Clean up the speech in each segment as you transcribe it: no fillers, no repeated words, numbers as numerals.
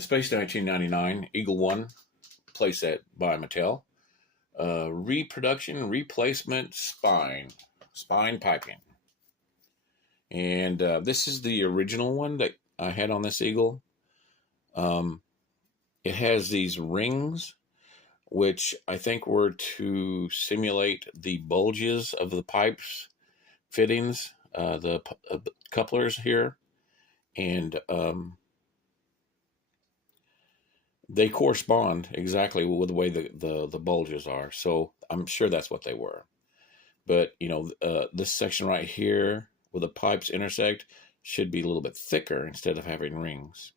a Space 1999 Eagle 1 playset by Mattel. Reproduction, replacement, spine piping. And this is the original one that I had on this Eagle. It has these rings, which I think were to simulate the bulges of the pipes fittings, the couplers here. And they correspond exactly with the way the bulges are. So I'm sure that's what they were. But, you know, this section right here where the pipes intersect should be a little bit thicker instead of having rings.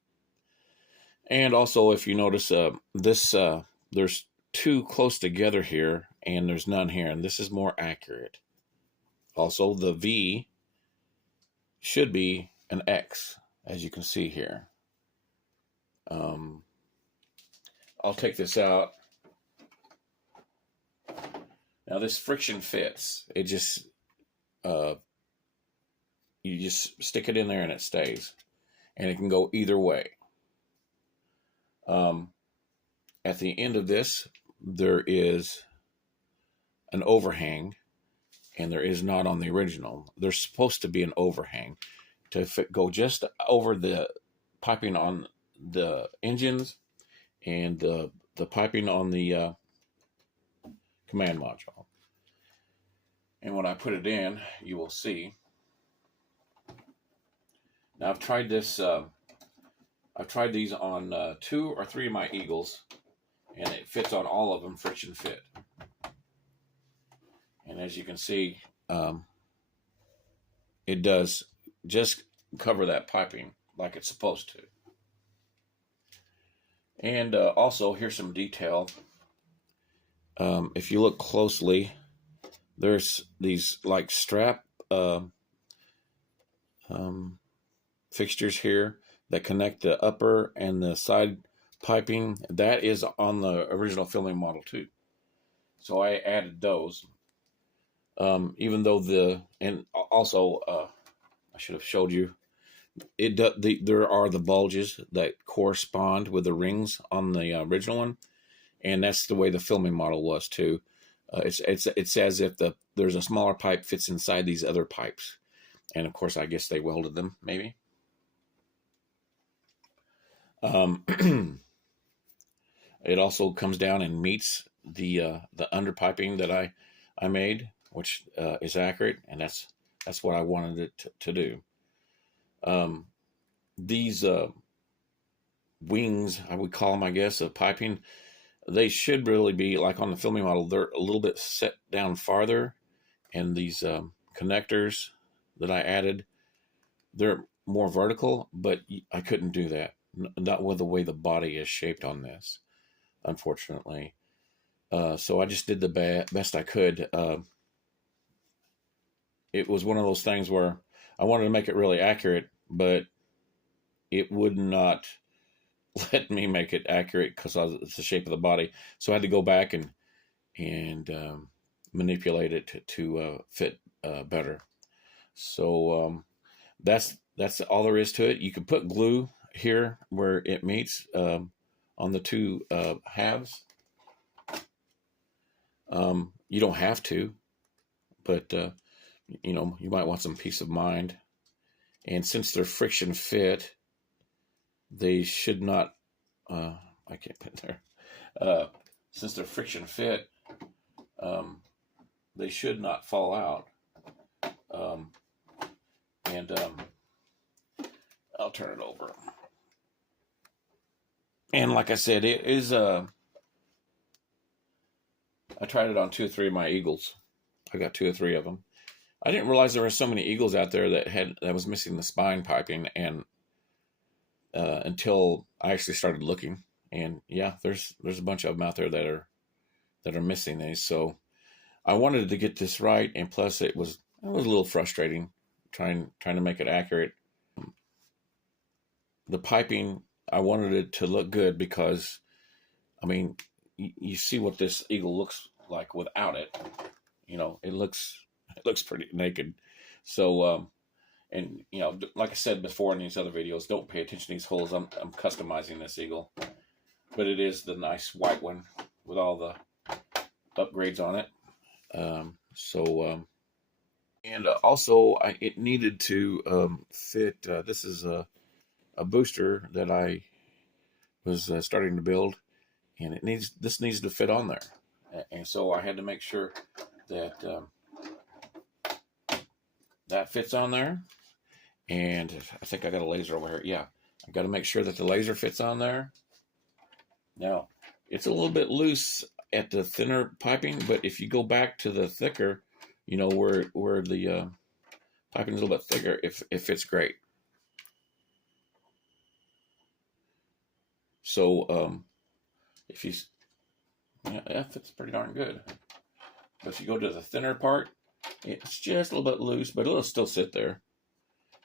And also, if you notice, there's two close together here, and there's none here, and this is more accurate. Also, the V should be an X, as you can see here. I'll take this out. Now this friction fits. It just, you just stick it in there and it stays. And it can go either way. At the end of this, there is an overhang, and there is not on the original. There's supposed to be an overhang to go just over the piping on the engines and the piping on the command module. And when I put it in, you will see. Now I've tried this. I've tried these on 2 or 3 of my Eagles, and it fits on all of them, friction fit. And as you can see, it does just cover that piping like it's supposed to. And also, here's some detail. If you look closely, there's these like strap fixtures here that connect the upper and the side piping. That is on the original filming model too. So I added those. Even though and also I should have showed you, there are the bulges that correspond with the rings on the original one, and that's the way the filming model was too. It's as if there's a smaller pipe fits inside these other pipes, and of course I guess they welded them maybe. It also comes down and meets the underpiping that I made, which is accurate, and that's what I wanted it to do. These wings, I would call them, I guess, of piping, they should really be like on the filming model. They're a little bit set down farther, and these connectors that I added, they're more vertical, but I couldn't do that. Not with the way the body is shaped on this, unfortunately. So I just did the best I could. It was one of those things where I wanted to make it really accurate, but it would not let me make it accurate because it's the shape of the body. So I had to go back and manipulate it to fit better. So that's all there is to it. You can put glue here where it meets on the two halves. You don't have to, but you know, you might want some peace of mind. And since they're friction fit, they should not. I can't put it there. Since they're friction fit, they should not fall out. And I'll turn it over. And like I said, it is. I tried it on 2 or 3 of my Eagles. I got 2 or 3 of them. I didn't realize there were so many Eagles out there that was missing the spine piping, and until I actually started looking, and yeah, there's a bunch of them out there that are missing these. So I wanted to get this right, and plus it was a little frustrating trying to make it accurate. The piping, I wanted it to look good because, I mean, you see what this Eagle looks like without it. You know, it looks pretty naked. So, And, you know, like I said before in these other videos, don't pay attention to these holes. I'm customizing this eagle. But it is the nice white one with all the upgrades on it. And also, it needed to fit. This is a booster that I was starting to build, and this needs to fit on there. And so I had to make sure that that fits on there. And I think I got a laser over here. Yeah, I got to make sure that the laser fits on there. Now, it's a little bit loose at the thinner piping, but if you go back to the thicker, you know, where the piping is a little bit thicker, it fits great. So if you, yeah, that fits pretty darn good. But if you go to the thinner part, it's just a little bit loose, but it'll still sit there.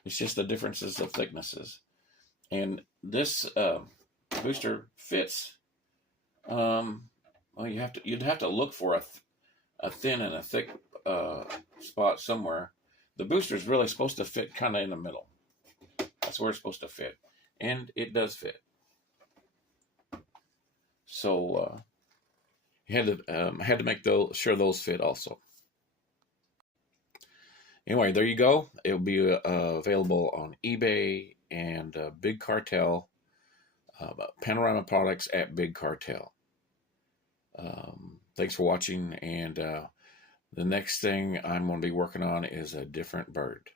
It's just the differences of thicknesses. And this booster fits. Well, you'd have to look for a thin and a thick spot somewhere. The booster is really supposed to fit kind of in the middle. That's where it's supposed to fit, and it does fit. So you had to make sure those fit also. Anyway, there you go. It'll be available on eBay and Big Cartel, Panorama products at Big Cartel. Thanks for watching, and the next thing I'm going to be working on is a different bird.